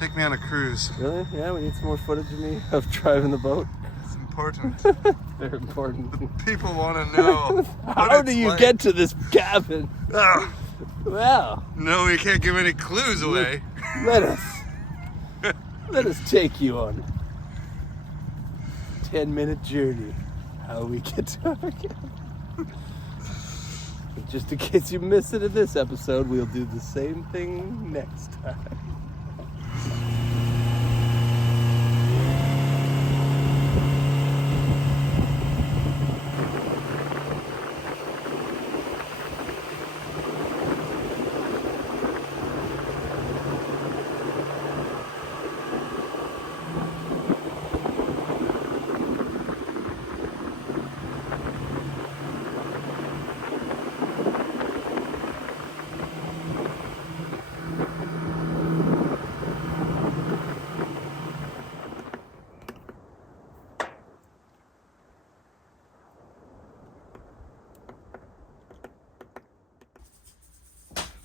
Take me on a cruise. Really? Yeah, we need some more footage of me of driving the boat. It's important. Very important. The people want to know. How do you get to this cabin? Oh, Well, no, we can't give any clues away. let us take you on a 10-minute journey. How we get to our cabin. Just in case you missed it in this episode, we'll do the same thing next time.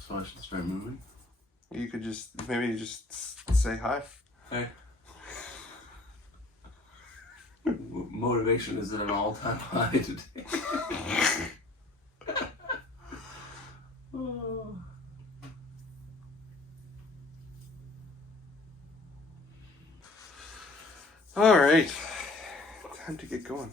So I should start moving? You could maybe just say hi. Hey. Motivation is at an all-time high today. Oh. All right. Time to get going.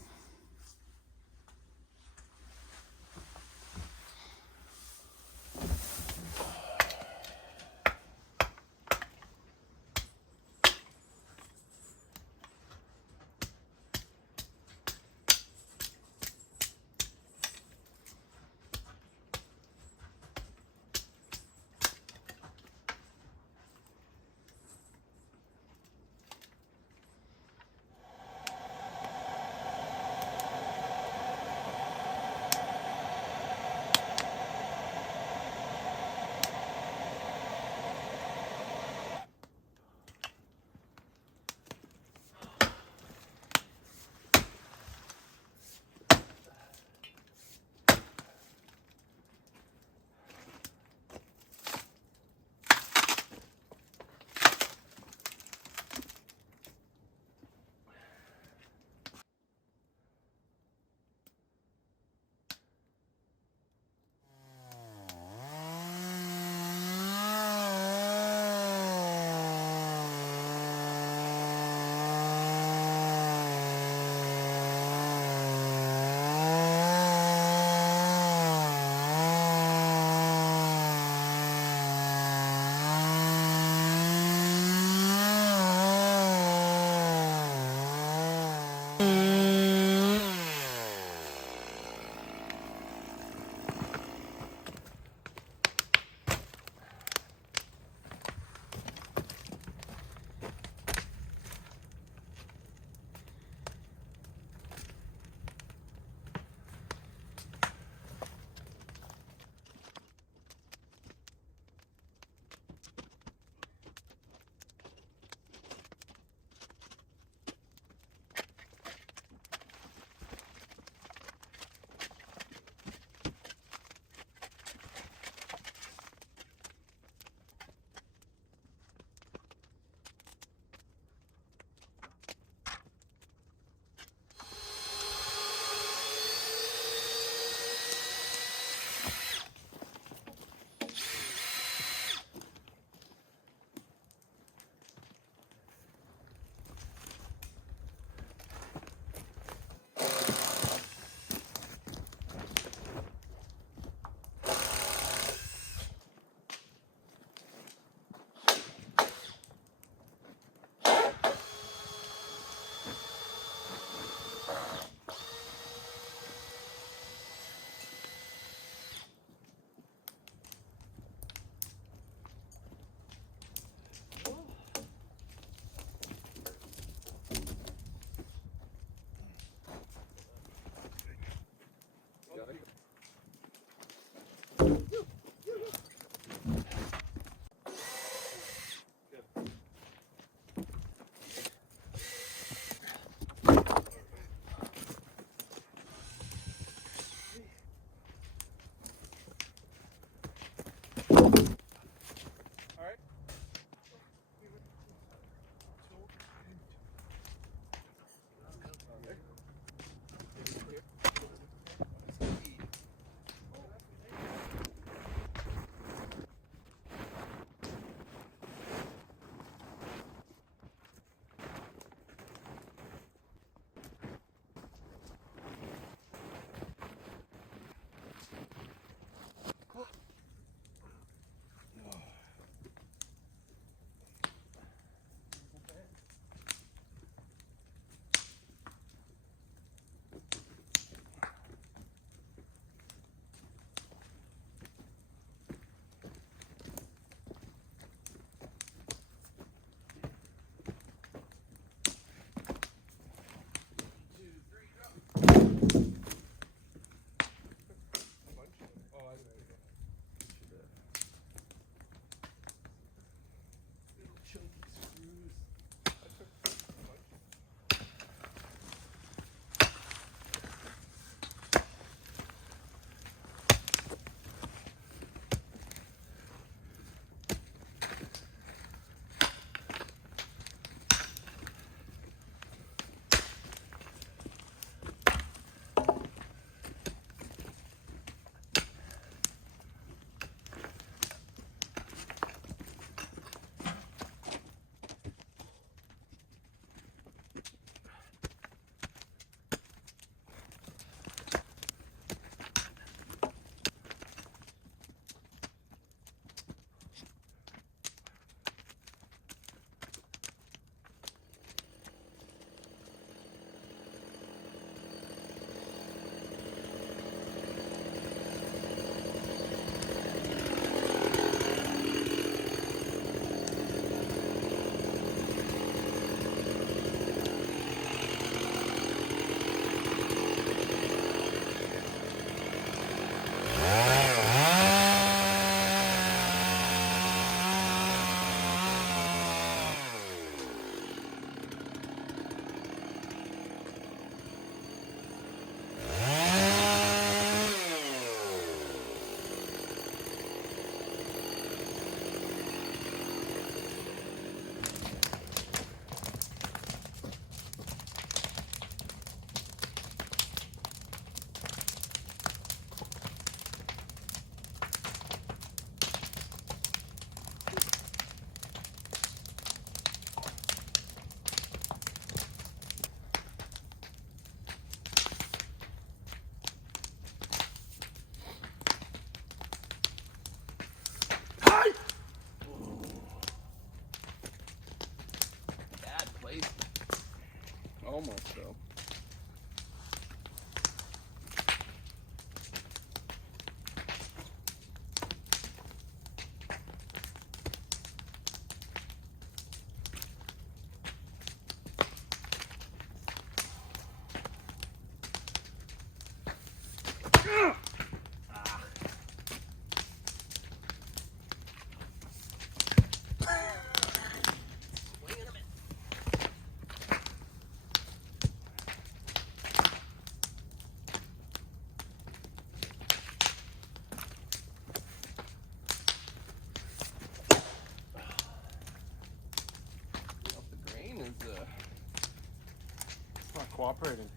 cooperating.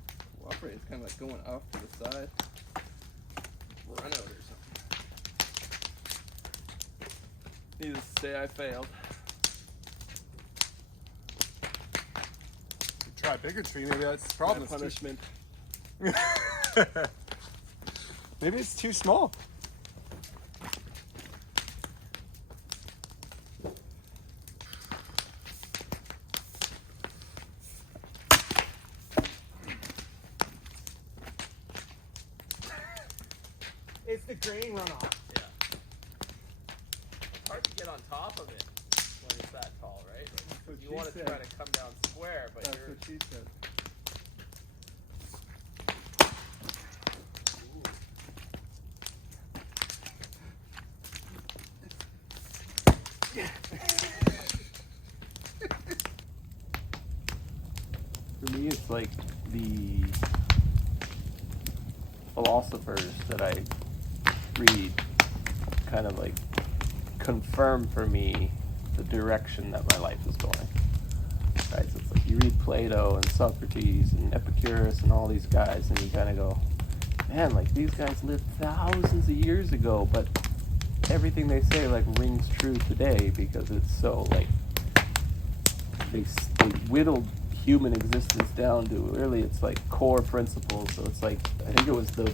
Cooperate. It's kind of like going off to the side. Run out or something. Needless to say, I failed. Try a bigger tree, maybe that's the problem. My punishment. Maybe it's too small. It's the grain runoff. Yeah. It's hard to get on top of it when it's that tall, right? what You she want to said. try to come down square, but That's you're. what she said. For me, it's like the philosophers that I read kind of like confirm for me the direction that my life is going. Right? So it's like you read Plato and Socrates and Epicurus and all these guys, and you kind of go, man, like these guys lived thousands of years ago, but everything they say like rings true today because it's so like they whittled human existence down to really it's like core principles. So it's like I think it was the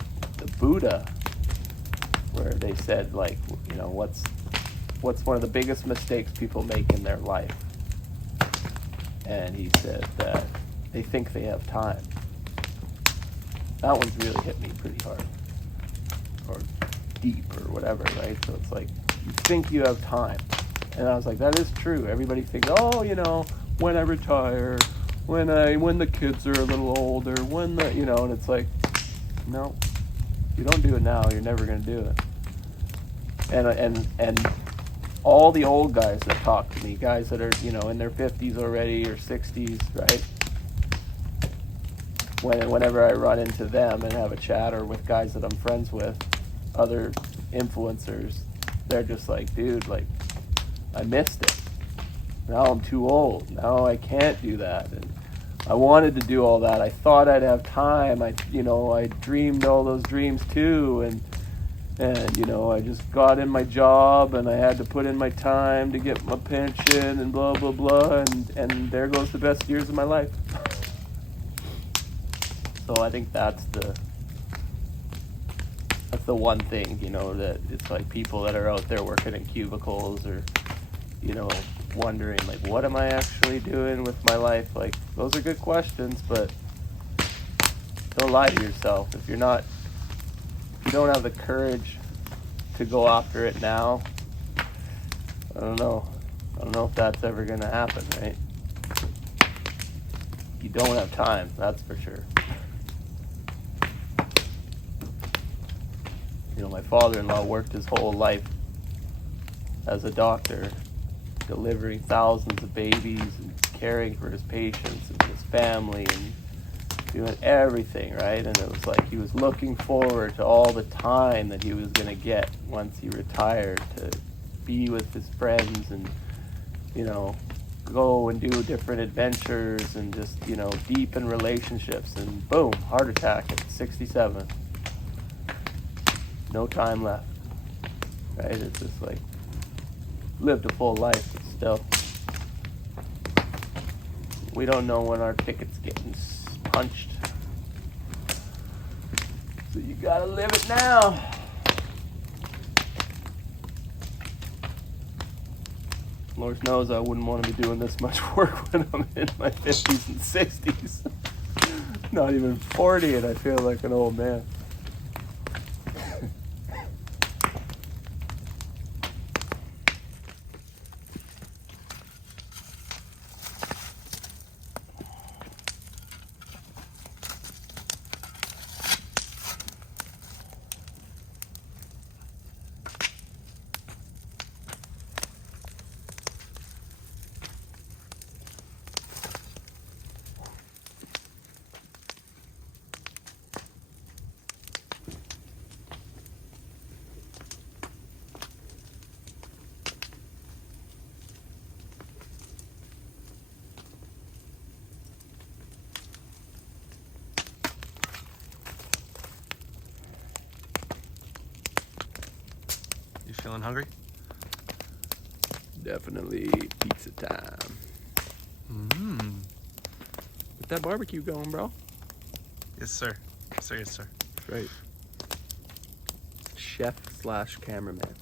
Buddha where they said like, you know, what's one of the biggest mistakes people make in their life, and he said that they think they have time. That one's really hit me pretty hard, or deep, or whatever, right? So it's like you think you have time, and I was like, that is true. Everybody thinks, oh, you know, when I retire, when the kids are a little older, when the, you know, and it's like, no, if you don't do it now, you're never going to do it. And all the old guys that talk to me, guys that are, you know, in their 50s already or 60s, right? Whenever I run into them and have a chat, or with guys that I'm friends with, other influencers, they're just like, dude, like, I missed it. Now I'm too old. Now I can't do that. And I wanted to do all that. I thought I'd have time. I dreamed all those dreams too. And you know, I just got in my job and I had to put in my time to get my pension and blah, blah, blah. And there goes the best years of my life. So I think that's the one thing, you know, that it's like people that are out there working in cubicles or, you know, wondering like, what am I actually doing with my life? Like, those are good questions, but don't lie to yourself. If you don't have the courage to go after it now, I don't know if that's ever going to happen, right? You don't have time, that's for sure. You know, my father-in-law worked his whole life as a doctor, delivering thousands of babies and caring for his patients and his family and doing everything, right? And it was like he was looking forward to all the time that he was going to get once he retired to be with his friends and, you know, go and do different adventures and just, you know, deepen relationships. And boom, heart attack at 67. No time left, right? It's just like lived a full life, but still, we don't know when our ticket's getting punched. So you gotta live it now. Lord knows I wouldn't want to be doing this much work when I'm in my 50s and 60s. Not even 40 and I feel like an old man. Feeling hungry? Definitely pizza time. Mmm. Get that barbecue going, bro. Yes, sir. Yes, sir. Yes, sir. That's right. Chef/cameraman.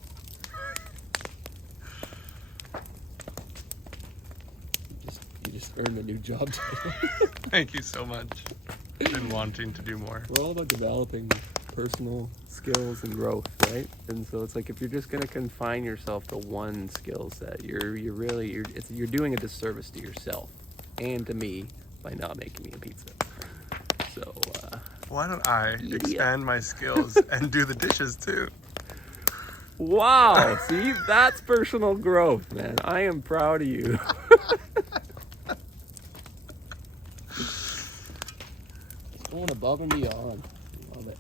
You just earned a new job title. Thank you so much. Been wanting to do more. We're all about developing personal skills and growth, right? And so it's like if you're just gonna confine yourself to one skill set, you're doing a disservice to yourself and to me by not making me a pizza. So Why don't I expand my skills and do the dishes too? wow, see, that's personal growth, man. I am proud of you. Going above and beyond. Love it.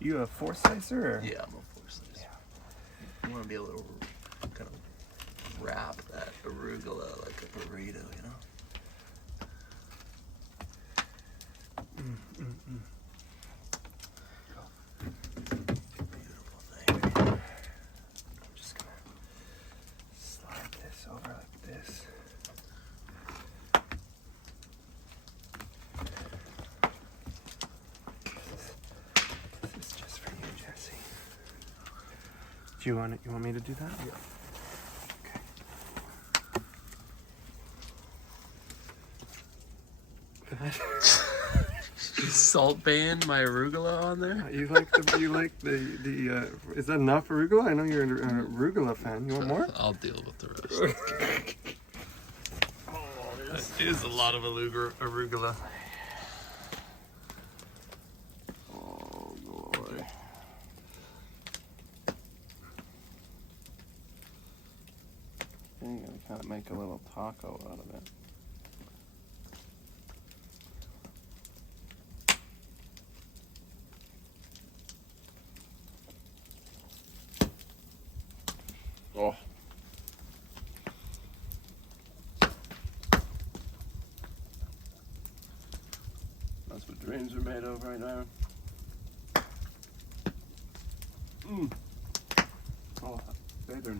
You a four slicer? Or? Yeah, I'm a four slicer. Yeah. I want to be able to kind of wrap that arugula like a burrito, you know? Beautiful thing. I'm just gonna slide this over like this. This is just for you, Jesse. Do you want it? You want me to do that? Yeah. Okay. Salt ban my arugula on there? You like the is that enough arugula? I know you're an arugula fan. You want more? I'll deal with the rest. That is a lot of arugula. Oh boy. I'm gonna kind of make a little taco out of it. Oh. That's what dreams are made of right now. Mmm. Oh, better.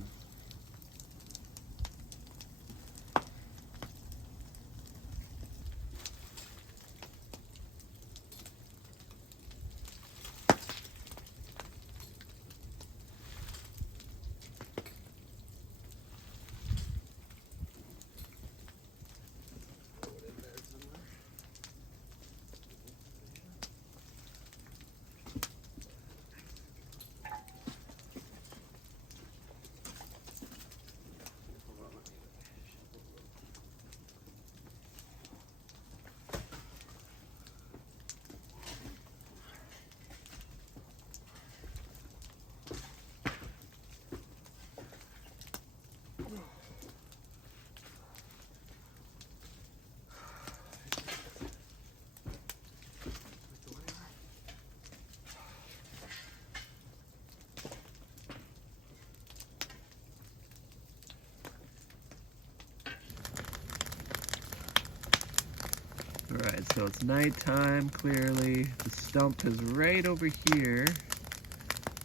Alright, so it's nighttime, clearly. The stump is right over here,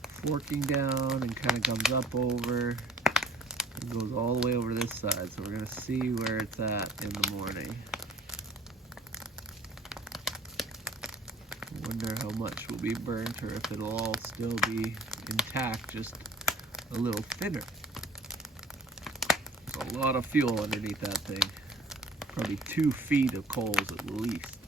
forking down and kind of comes up over and goes all the way over to this side. So we're going to see where it's at in the morning. I wonder how much will be burnt or if it'll all still be intact, just a little thinner. There's a lot of fuel underneath that thing. Probably 2 feet of coals at least.